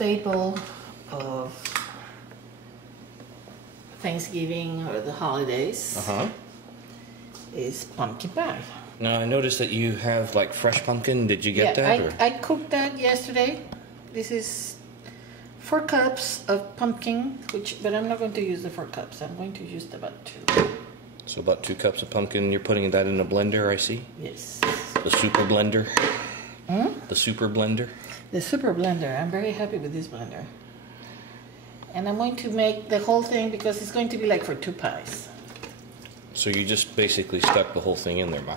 staple of Thanksgiving or the holidays is pumpkin pie. Now I noticed that you have like fresh pumpkin. Did you get that? I cooked that yesterday. This is 4 cups of pumpkin, but I'm not going to use the 4 cups. I'm going to use about 2. So about 2 cups of pumpkin. You're putting that in a blender, I see. Yes. The super blender. The super blender. The super blender. I'm very happy with this blender. And I'm going to make the whole thing because it's going to be like for 2 pies. So you just basically stuck the whole thing in there, Ma.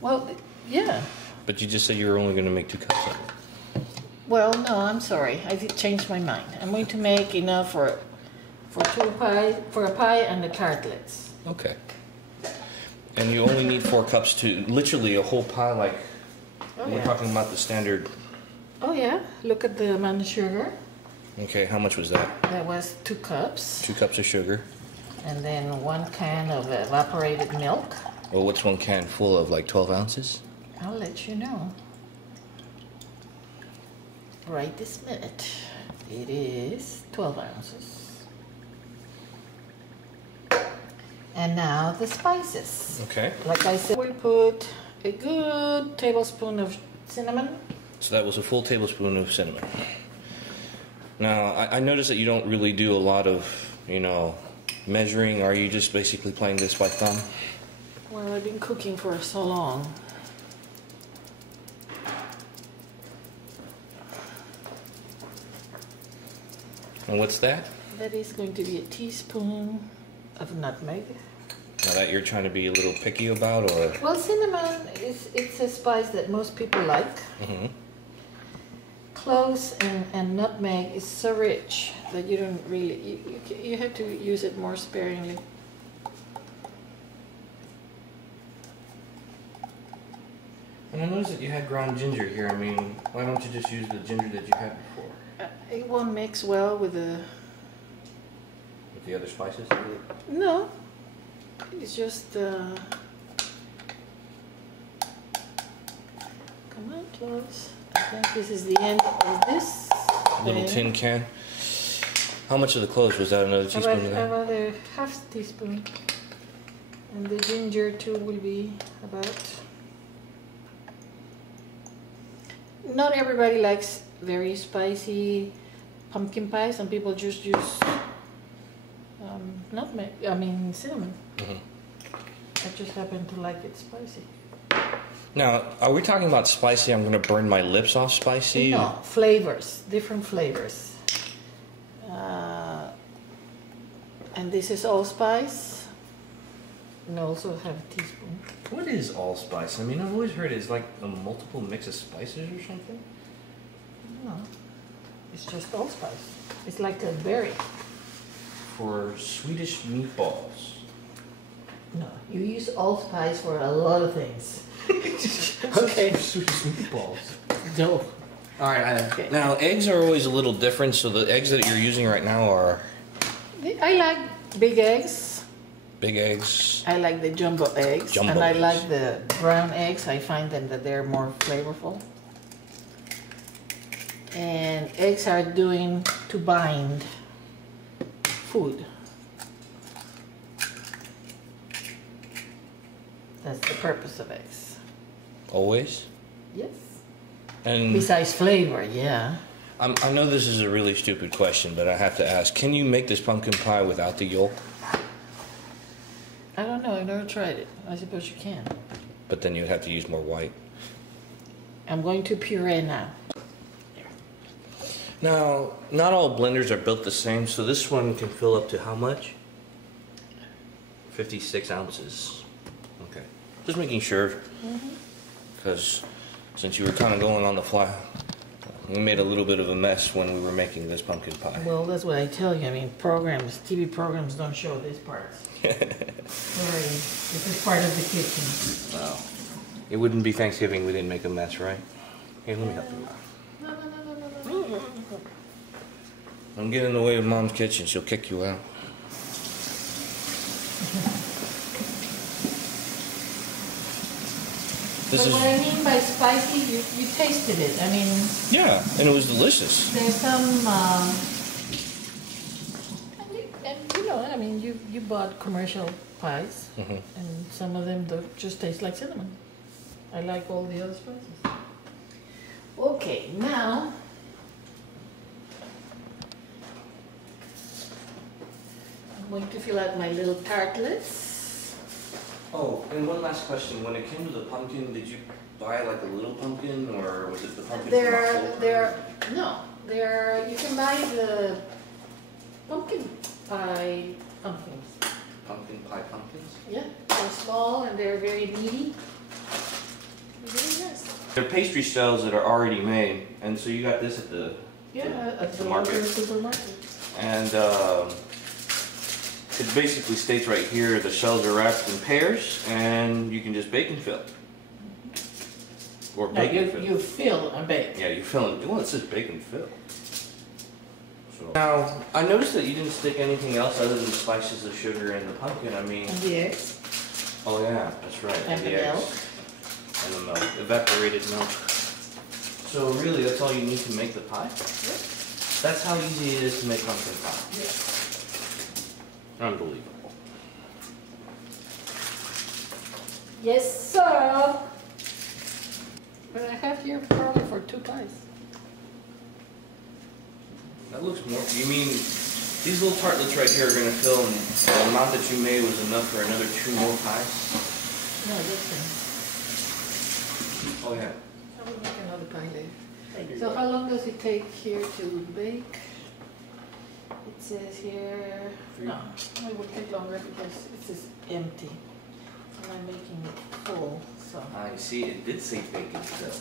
Well, yeah. But you just said you were only going to make 2 cups of it. Well, no, I'm sorry. I did change my mind. I'm going to make enough for a pie and the tartlets. Okay. And you only need 4 cups to literally a whole pie, like we're talking about the standard. Oh yeah. Look at the amount of sugar. Okay, how much was that? That was 2 cups. 2 cups of sugar. And then 1 can of evaporated milk. Well, what's 1 can full of? Like 12 ounces? I'll let you know. Right this minute. It is 12 ounces. And now the spices. Okay. Like I said, we'll put a good tablespoon of cinnamon. So that was a full tablespoon of cinnamon. Now, I noticed that you don't really do a lot of, measuring. Are you just basically playing this by thumb? Well, I've been cooking for so long. And what's that? That is going to be a teaspoon of nutmeg. Now that you're trying to be a little picky about, or? Well, cinnamon it's a spice that most people like. Cloves and nutmeg is so rich that you don't really, you have to use it more sparingly. And I noticed that you had ground ginger here. I mean, why don't you just use the ginger that you had before? It won't mix well with the other spices? No. It's just come on, cloves. I think this is the end of this. Little tin can. How much of the cloves was that? Another teaspoon of that? About a half teaspoon. And the ginger too will be about. Not everybody likes very spicy pumpkin pie. Some people just use cinnamon. I just happen to like it spicy. Now, are we talking about spicy? I'm going to burn my lips off spicy? No, flavors, different flavors. And this is allspice. And also have a teaspoon. What is allspice? I mean, I've always heard it's like a multiple mix of spices or something. No, it's just allspice. It's like a berry. For Swedish meatballs. No, you use allspice for a lot of things. Okay. Swedish meatballs. No. All right. Okay. Now, eggs are always a little different. So the eggs that you're using right now are. I like big eggs. Big eggs. I like the jumbo eggs. Jumbo and I eggs. like the brown eggs. I find them that they're more flavorful. And eggs are doing to bind food. That's the purpose of eggs. Always? Yes. And besides flavor, yeah. I know this is a really stupid question, but I have to ask. Can you make this pumpkin pie without the yolk? I don't know. I've never tried it. I suppose you can. But then you'd have to use more white. I'm going to puree now. Now, not all blenders are built the same, so this one can fill up to how much? 56 ounces. Okay. Just making sure. Because since you were kind of going on the fly, we made a little bit of a mess when we were making this pumpkin pie. Well, that's what I tell you. I mean, TV programs don't show these parts. Sorry, this is part of the kitchen. Wow. It wouldn't be Thanksgiving we didn't make a mess, right? Hey, let me help you out. No. Don't get in the way of Mom's kitchen. She'll kick you out. This but is what I mean by spicy, you tasted it. I mean, yeah, and it was delicious. there's some, and you know, I mean, you bought commercial pies, and some of them don't just taste like cinnamon. I like all the other spices. Okay, now I'm going to fill out my little tartlets. Oh, and one last question. When it came to the pumpkin, did you buy like a little pumpkin, or was it the pumpkin? You can buy the pumpkin pie pumpkins. Pumpkin pie pumpkins? Yeah, they're small and they're very meaty. They're very nice. They're pastry shells that are already made, and so you got this at the at the market. local supermarket. And it basically states right here the shells are wrapped in pairs, and you can just bake and fill. Or bake and fill. You fill and bake. Yeah, you fill it. Well, it says bake and fill. So. Now, I noticed that you didn't stick anything else other than the spices, the sugar, and the pumpkin. I mean. And the eggs. Oh yeah, that's right. And the eggs. milk. And the milk, evaporated milk. So really, that's all you need to make the pie? Yep. That's how easy it is to make pumpkin pie. Yep. Unbelievable. Yes, sir. But I have here probably for 2 pies. That looks more. You mean these little tartlets right here are going to fill, and the amount that you made was enough for another 2 more pies? No, this one. Oh yeah. I will make another pie later. So how long does it take here to bake? It says here, no, it will take longer because it says empty. And I'm making it full, so. I see, it did say bake and fill.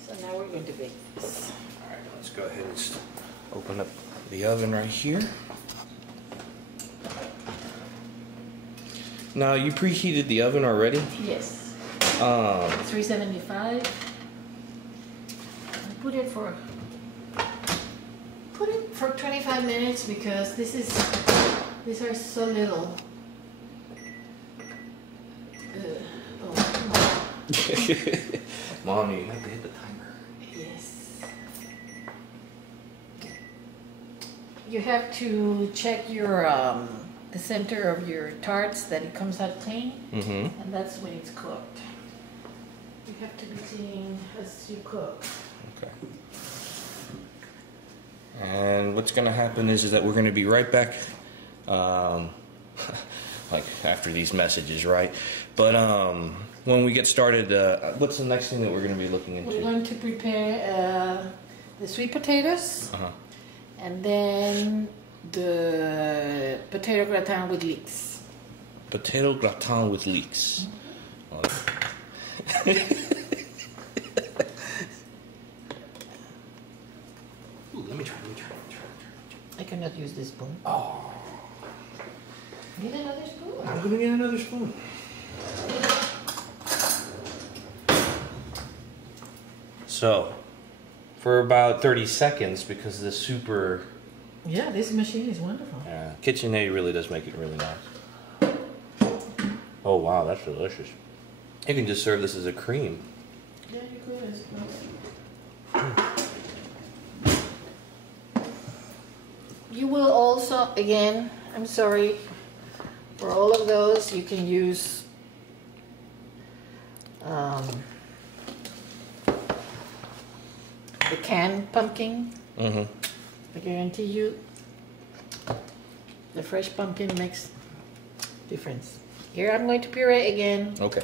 So now we're going to bake this. Alright, let's go ahead and open up the oven right here. Now, you preheated the oven already? Yes. 375. I put it for 25 minutes because these are so little. Oh, Mommy, you have to hit the timer. yes. You have to check your the center of your tarts that it comes out clean, and that's when it's cooked. You have to be seeing as you cook. Okay. And what's going to happen is that we're going to be right back, like after these messages, right? But when we get started, what's the next thing that we're going to be looking into? We're going to prepare the sweet potatoes, and then the potato gratin with leeks. Potato gratin with leeks. Ooh, let me try. I cannot use this spoon. Oh. Need another spoon? I'm going to get another spoon. So, for about 30 seconds, because the super... Yeah, this machine is wonderful. KitchenAid really does make it really nice. Oh wow, that's delicious. You can just serve this as a cream. Yeah, you could, I suppose. You will also, again, I'm sorry, for all of those, you can use the canned pumpkin. I guarantee you, the fresh pumpkin makes difference. Here I'm going to puree again. Okay.